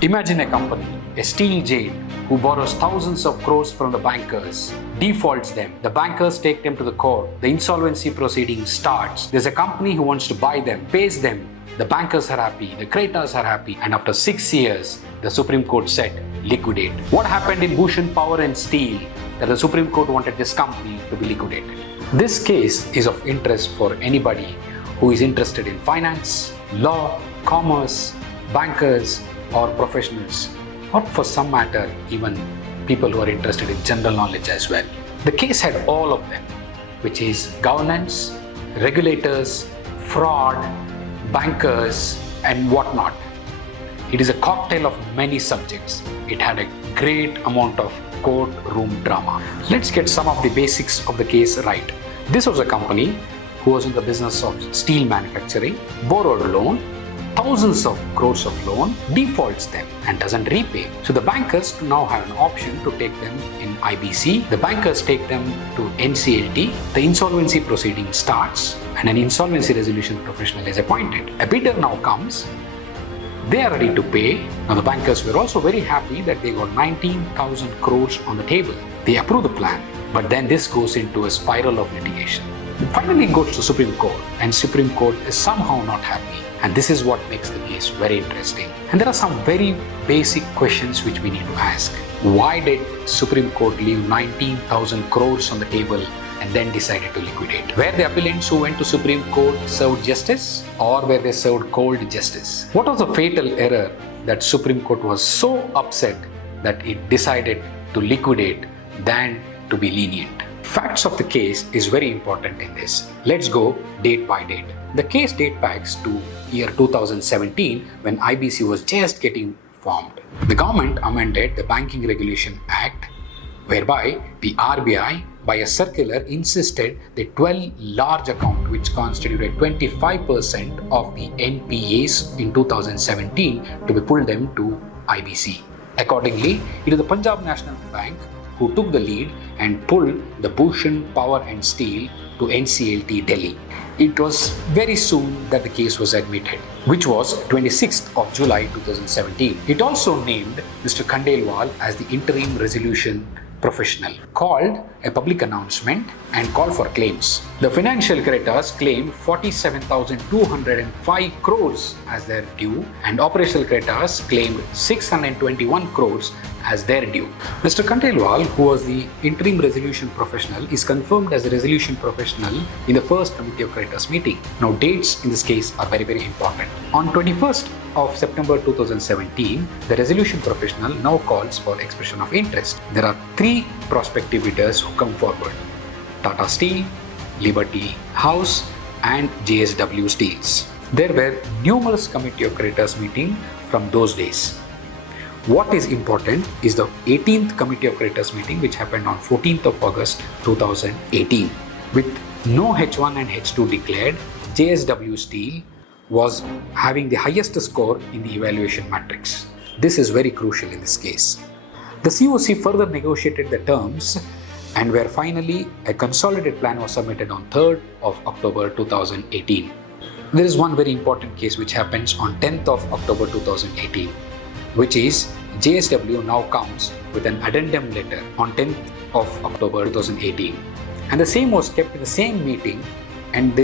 Imagine a company, a steel giant, who borrows thousands of crores from the bankers, defaults them, the bankers take them to the court, the insolvency proceeding starts. There's a company who wants to buy them, pays them, the bankers are happy, the creditors are happy, and after 6 years, the Supreme Court said, liquidate. What happened in Bhushan Power and Steel that the Supreme Court wanted this company to be liquidated? This case is of interest for anybody who is interested in finance, law, commerce, bankers, or professionals, or for some matter, even people who are interested in general knowledge as well. The case had all of them, which is governance, regulators, fraud, bankers, and whatnot. It is a cocktail of many subjects. It had a great amount of courtroom drama. Let's get some of the basics of the case right. This was a company who was in the business of steel manufacturing, borrowed a loan, thousands of crores of loan, defaults them and doesn't repay. So the bankers now have an option to take them in IBC. The bankers take them to NCLT. The insolvency proceeding starts and an insolvency resolution professional is appointed. A bidder now comes. They are ready to pay. Now the bankers were also very happy that they got 19,000 crores on the table. They approve the plan, but then this goes into a spiral of litigation. Finally it goes to Supreme Court and Supreme Court is somehow not happy. And this is what makes the case very interesting. And there are some very basic questions which we need to ask. Why did Supreme Court leave 19,000 crores on the table and then decided to liquidate? Were the appellants who went to Supreme Court served justice or were they served cold justice? What was the fatal error that Supreme Court was so upset that it decided to liquidate than to be lenient? Facts of the case is very important in this. Let's go date by date. The case dates back to year 2017 when IBC was just getting formed. The government amended the Banking Regulation Act whereby the RBI by a circular insisted the 12 large account which constituted 25% of the NPAs in 2017 to be pulled them to IBC. Accordingly, it is the Punjab National Bank who took the lead and pulled the Bhushan Power and Steel to NCLT Delhi. It was very soon that the case was admitted, which was 26th of July 2017. It also named Mr. Khandelwal as the interim resolution professional, called a public announcement and called for claims. The financial creditors claimed 47,205 crores as their due and operational creditors claimed 621 crores as their due. Mr. Khandelwal, who was the interim resolution professional, is confirmed as a resolution professional in the first committee of creditors meeting. Now dates in this case are very, very important. On 21st of September 2017, the resolution professional now calls for expression of interest. There are 3 prospective bidders who come forward: Tata Steel, Liberty House and JSW Steels. There were numerous committee of creditors meeting from those days. What is important is the 18th Committee of Creditors meeting which happened on 14th of August 2018. With no H1 and H2 declared, JSW Steel was having the highest score in the evaluation matrix. This is very crucial in this case. The COC further negotiated the terms and where finally a consolidated plan was submitted on 3rd of October 2018. There is one very important case which happens on 10th of October 2018, which is JSW now comes with an addendum letter on 10th of October 2018. And the same was kept in the same meeting and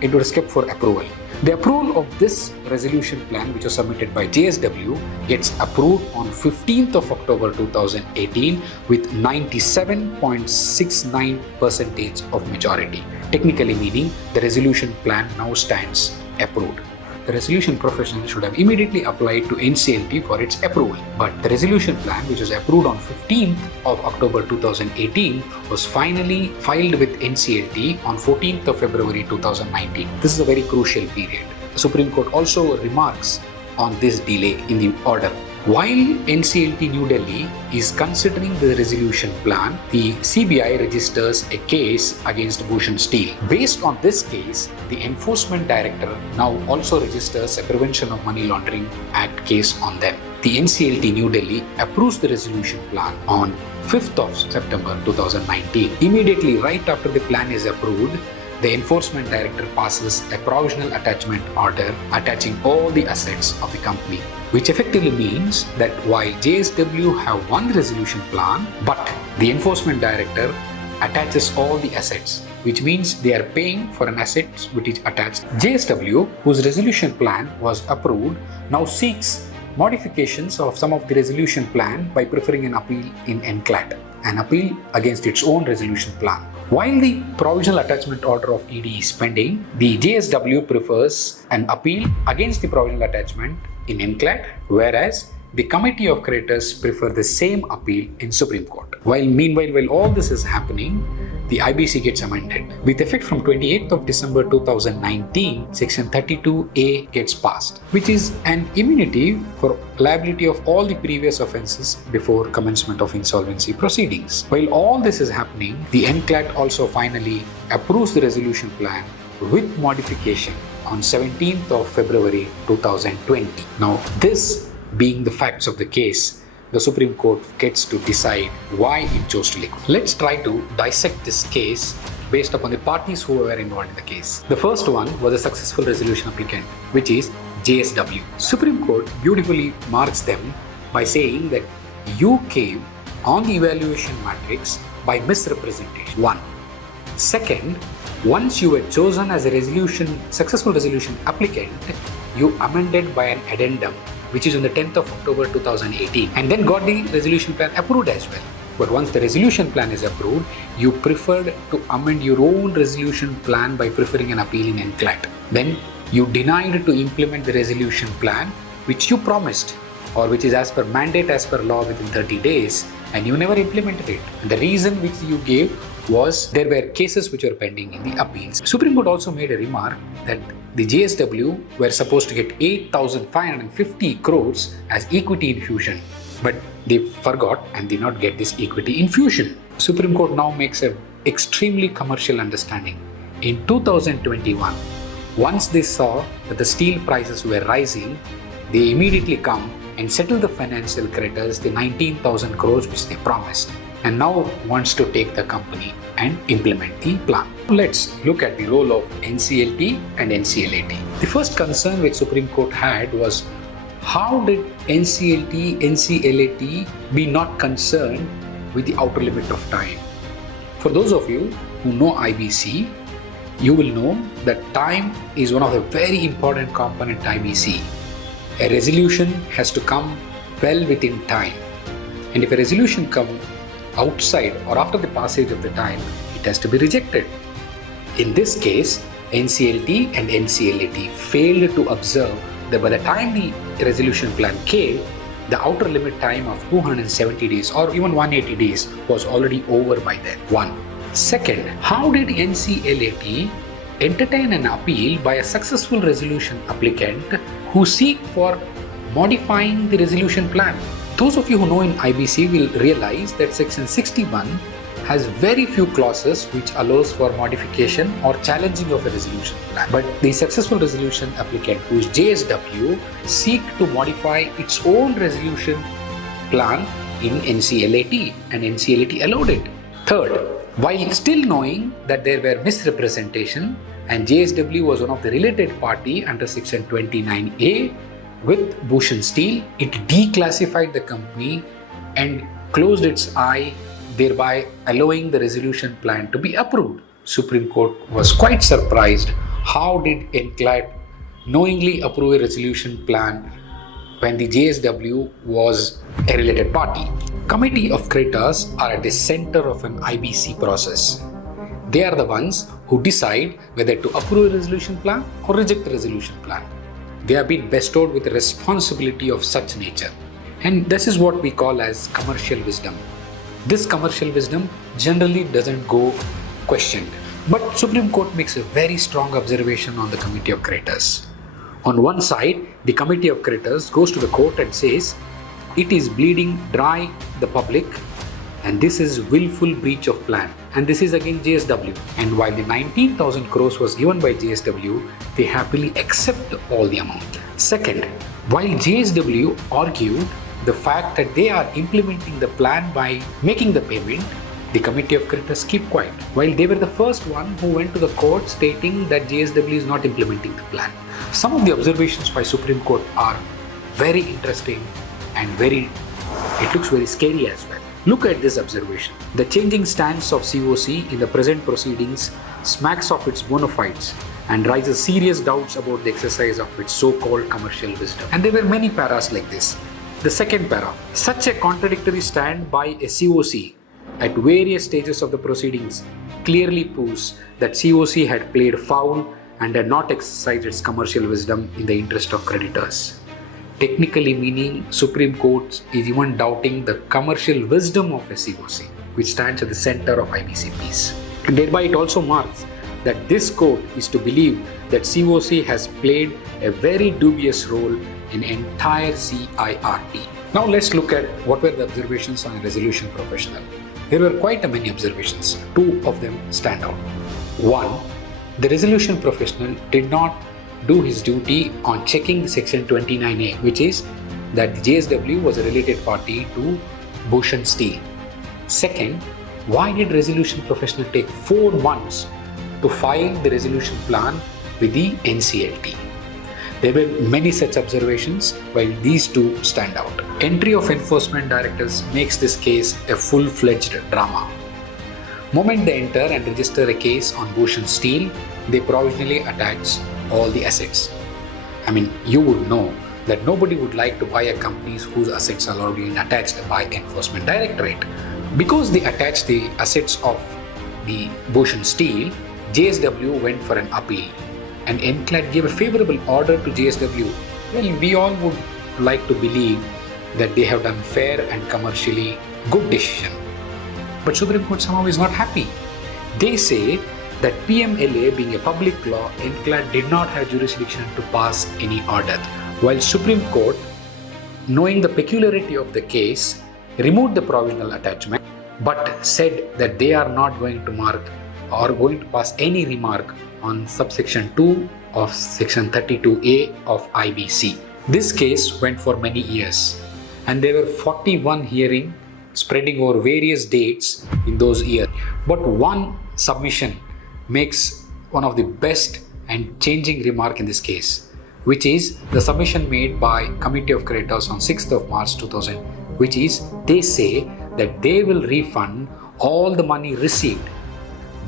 it was kept for approval. The approval of this resolution plan, which was submitted by JSW, gets approved on 15th of October 2018 with 97.69% of majority. Technically meaning the resolution plan now stands approved. The resolution professional should have immediately applied to NCLT for its approval. But the resolution plan, which was approved on 15th of October 2018, was finally filed with NCLT on 14th of February 2019. This is a very crucial period. The Supreme Court also remarks on this delay in the order. While NCLT New Delhi is considering the resolution plan, the CBI registers a case against Bhushan Steel. Based on this case, the Enforcement Director now also registers a Prevention of Money Laundering Act case on them. The NCLT New Delhi approves the resolution plan on 5th of September 2019. Immediately right after the plan is approved, the enforcement director passes a provisional attachment order attaching all the assets of the company, which effectively means that while JSW have won the resolution plan, but the enforcement director attaches all the assets, which means they are paying for an asset which is attached. JSW, whose resolution plan was approved, now seeks modifications of some of the resolution plan by preferring an appeal in NCLAT, an appeal against its own resolution plan. While the provisional attachment order of ED is pending, the JSW prefers an appeal against the provisional attachment in NCLAT, whereas the Committee of Creditors prefer the same appeal in Supreme Court. While all this is happening, the IBC gets amended. With effect from 28th of December 2019, Section 32A gets passed, which is an immunity for liability of all the previous offences before commencement of insolvency proceedings. While all this is happening, the NCLAT also finally approves the resolution plan with modification on 17th of February 2020. Now, this being the facts of the case, the Supreme Court gets to decide why it chose to liquidate. Let's try to dissect this case based upon the parties who were involved in the case. The first one was a successful resolution applicant, which is JSW. Supreme Court beautifully marks them by saying that you came on the evaluation matrix by misrepresentation. One. Second, once you were chosen as a successful resolution applicant, you amended by an addendum, which is on the 10th of October 2018, and then got the resolution plan approved as well. But once the resolution plan is approved, you preferred to amend your own resolution plan by preferring an appeal in NCLAT. Then you denied to implement the resolution plan which you promised, or which is as per mandate, as per law, within 30 days, and you never implemented it. And the reason which you gave was there were cases which were pending in the appeals. Supreme Court also made a remark that the JSW were supposed to get 8,550 crores as equity infusion, but they forgot and did not get this equity infusion. Supreme Court now makes an extremely commercial understanding. In 2021, once they saw that the steel prices were rising, they immediately come and settle the financial creditors, the 19,000 crores which they promised, and now wants to take the company and implement the plan. Let's look at the role of NCLT and NCLAT. The first concern which Supreme Court had was, how did NCLT be not concerned with the outer limit of time? For those of you who know IBC, you will know that time is one of the very important component IBC. A resolution has to come well within time, and if a resolution comes outside or after the passage of the time, it has to be rejected. In this case, NCLT and NCLAT failed to observe that by the time the resolution plan came, the outer limit time of 270 days or even 180 days was already over by then. One. Second, how did NCLAT entertain an appeal by a successful resolution applicant who seek for modifying the resolution plan? Those of you who know in IBC will realize that Section 61 has very few clauses which allows for modification or challenging of a resolution plan. But the successful resolution applicant, who is JSW, seek to modify its own resolution plan in NCLAT, and NCLAT allowed it. Third, while still knowing that there were misrepresentation and JSW was one of the related party under Section 29A with Bhushan Steel, it declassified the company and closed its eye, thereby allowing the resolution plan to be approved. Supreme Court was quite surprised. How did NCLAT knowingly approve a resolution plan when the JSW was a related party? Committee of Creditors are at the center of an IBC process. They are the ones who decide whether to approve a resolution plan or reject the resolution plan. They have been bestowed with a responsibility of such nature. And this is what we call as commercial wisdom. This commercial wisdom generally doesn't go questioned. But Supreme Court makes a very strong observation on the Committee of Creditors. On one side, the Committee of Creditors goes to the court and says, it is bleeding dry the public and this is willful breach of plan. And this is again JSW. And while the 19,000 crores was given by JSW, they happily accept all the amount. Second, while JSW argued the fact that they are implementing the plan by making the payment The committee of creditors keep quiet, while they were the first one who went to the court stating that JSW is not implementing the plan. Some of the observations by Supreme Court are very interesting and it looks very scary as well. Look at this observation. The changing stance of COC in the present proceedings smacks of its bona fides and raises serious doubts about the exercise of its so-called commercial wisdom. And there were many paras like this. The second para, such a contradictory stand by a COC at various stages of the proceedings clearly proves that COC had played foul and had not exercised its commercial wisdom in the interest of creditors. Technically meaning Supreme Court is even doubting the commercial wisdom of a COC, which stands at the center of IBCPs. And thereby it also marks that this court is to believe that COC has played a very dubious role in entire CIRT. Now let's look at what were the observations on a resolution professional. There were quite many observations. Two of them stand out. One, the resolution professional did not do his duty on checking section 29A, which is that the JSW was a related party to Bhushan Steel. Second, why did resolution professional take 4 months to file the resolution plan with the NCLT? There were many such observations, while these two stand out. Entry of enforcement directors makes this case a full-fledged drama. Moment they enter and register a case on Bhushan Steel, they provisionally attach all the assets. I mean, you would know that nobody would like to buy a company whose assets are already attached by Enforcement Directorate. Because they attached the assets of the Bhushan Steel, JSW went for an appeal. And NCLAT gave a favorable order to JSW. Well, we all would like to believe that they have done fair and commercially good decision. But Supreme Court somehow is not happy. They say that PMLA being a public law, NCLAT did not have jurisdiction to pass any order. While Supreme Court, knowing the peculiarity of the case, removed the provisional attachment but said that they are not going to mark or going to pass any remark on subsection 2 of section 32A of IBC. This case went for many years and there were 41 hearings spreading over various dates in those years. But one submission makes one of the best and changing remark in this case, which is the submission made by Committee of Creditors on 6th of March 2000, which is they say that they will refund all the money received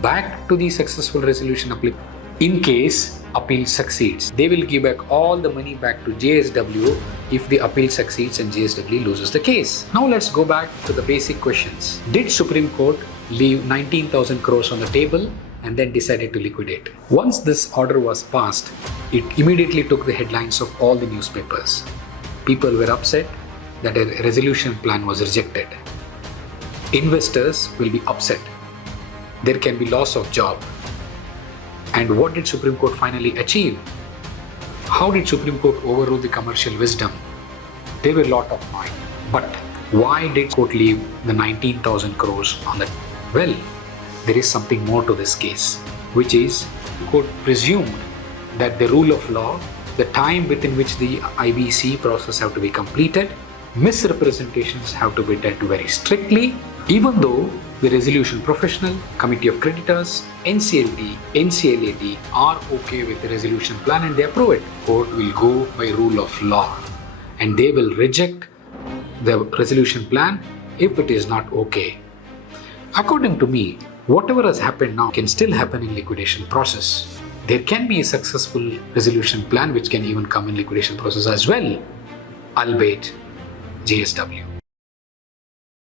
back to the successful resolution applicant. In case appeal succeeds, they will give back all the money back to JSW if the appeal succeeds and JSW loses the case. Now let's go back to the basic questions. Did Supreme Court leave 19,000 crores on the table and then decided to liquidate? Once this order was passed, it immediately took the headlines of all the newspapers. People were upset that a resolution plan was rejected. Investors will be upset. There can be loss of job. And what did Supreme Court finally achieve? How did Supreme Court overrule the commercial wisdom? There were a lot of noise. But why did court leave the 19,000 crores on the... Well, there is something more to this case, which is court presumed that the rule of law, the time within which the IBC process have to be completed, misrepresentations have to be dealt very strictly, even though the resolution professional, Committee of Creditors, NCLT, NCLAT are okay with the resolution plan and they approve it. Court will go by rule of law and they will reject the resolution plan if it is not okay. According to me, whatever has happened now can still happen in liquidation process. There can be a successful resolution plan which can even come in liquidation process as well, albeit JSW.